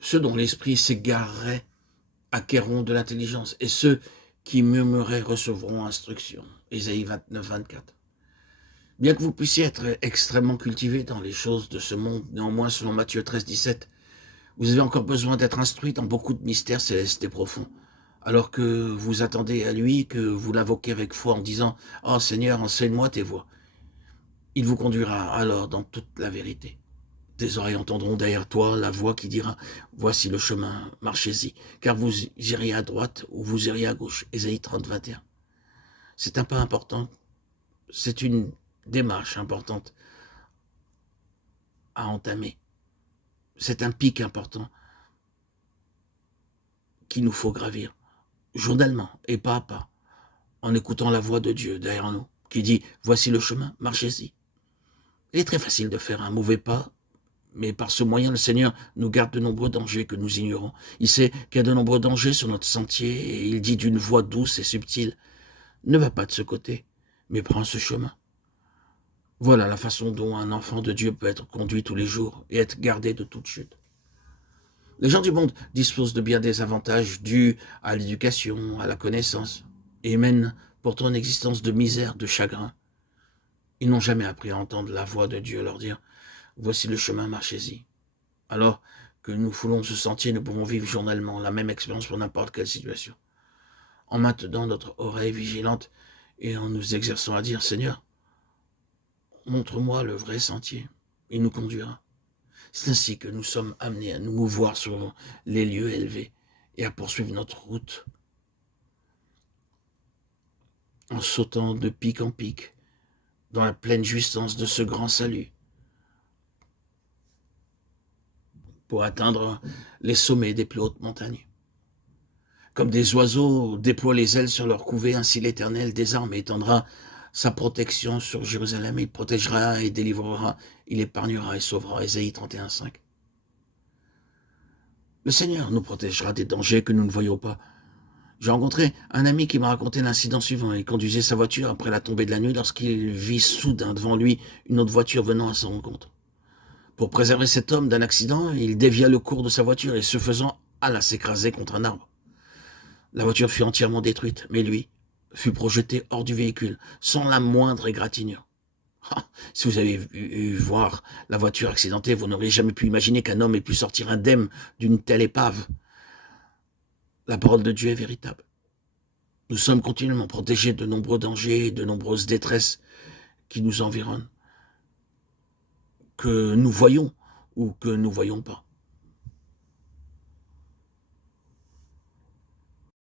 Ceux dont l'esprit s'égarerait acquerront de l'intelligence, et ceux qui murmuraient recevront instruction. Ésaïe 29, 24. Bien que vous puissiez être extrêmement cultivé dans les choses de ce monde, néanmoins, selon Matthieu 13, 17, vous avez encore besoin d'être instruit dans beaucoup de mystères célestes et profonds, alors que vous attendez à lui, que vous l'invoquez avec foi en disant « Oh Seigneur, enseigne-moi tes voies ». Il vous conduira alors dans toute la vérité. Tes oreilles entendront derrière toi la voix qui dira « Voici le chemin, marchez-y, car vous irez à droite ou vous irez à gauche ». Ésaïe 30, 21. C'est un pas important, c'est une démarche importante à entamer. C'est un pic important qu'il nous faut gravir, journellement et pas à pas, en écoutant la voix de Dieu derrière nous, qui dit « Voici le chemin, marchez-y ». Il est très facile de faire un mauvais pas, mais par ce moyen, le Seigneur nous garde de nombreux dangers que nous ignorons. Il sait qu'il y a de nombreux dangers sur notre sentier, et il dit d'une voix douce et subtile « Ne va pas de ce côté, mais prends ce chemin ». Voilà la façon dont un enfant de Dieu peut être conduit tous les jours et être gardé de toute chute. Les gens du monde disposent de bien des avantages dus à l'éducation, à la connaissance, et mènent pourtant une existence de misère, de chagrin. Ils n'ont jamais appris à entendre la voix de Dieu leur dire « Voici le chemin, marchez-y ». Alors que nous foulons ce sentier, nous pouvons vivre journellement la même expérience pour n'importe quelle situation. En maintenant notre oreille vigilante et en nous exerçant à dire « Seigneur, montre-moi le vrai sentier ». Il nous conduira. C'est ainsi que nous sommes amenés à nous mouvoir sur les lieux élevés et à poursuivre notre route en sautant de pic en pic dans la pleine jouissance de ce grand salut pour atteindre les sommets des plus hautes montagnes. Comme des oiseaux déploient les ailes sur leur couvée, ainsi l'Éternel des armées étendra sa protection sur Jérusalem. Il protégera et délivrera, il épargnera et sauvera. Ésaïe 31, 5. Le Seigneur nous protégera des dangers que nous ne voyons pas. J'ai rencontré un ami qui m'a raconté l'incident suivant. Il conduisait sa voiture après la tombée de la nuit lorsqu'il vit soudain devant lui une autre voiture venant à sa rencontre. Pour préserver cet homme d'un accident, il dévia le cours de sa voiture et, ce faisant, alla s'écraser contre un arbre. La voiture fut entièrement détruite, mais lui fut projeté hors du véhicule, sans la moindre égratignure. Ah, si vous avez vu voir la voiture accidentée, vous n'auriez jamais pu imaginer qu'un homme ait pu sortir indemne d'une telle épave. La parole de Dieu est véritable. Nous sommes continuellement protégés de nombreux dangers et de nombreuses détresses qui nous environnent, que nous voyons ou que nous ne voyons pas.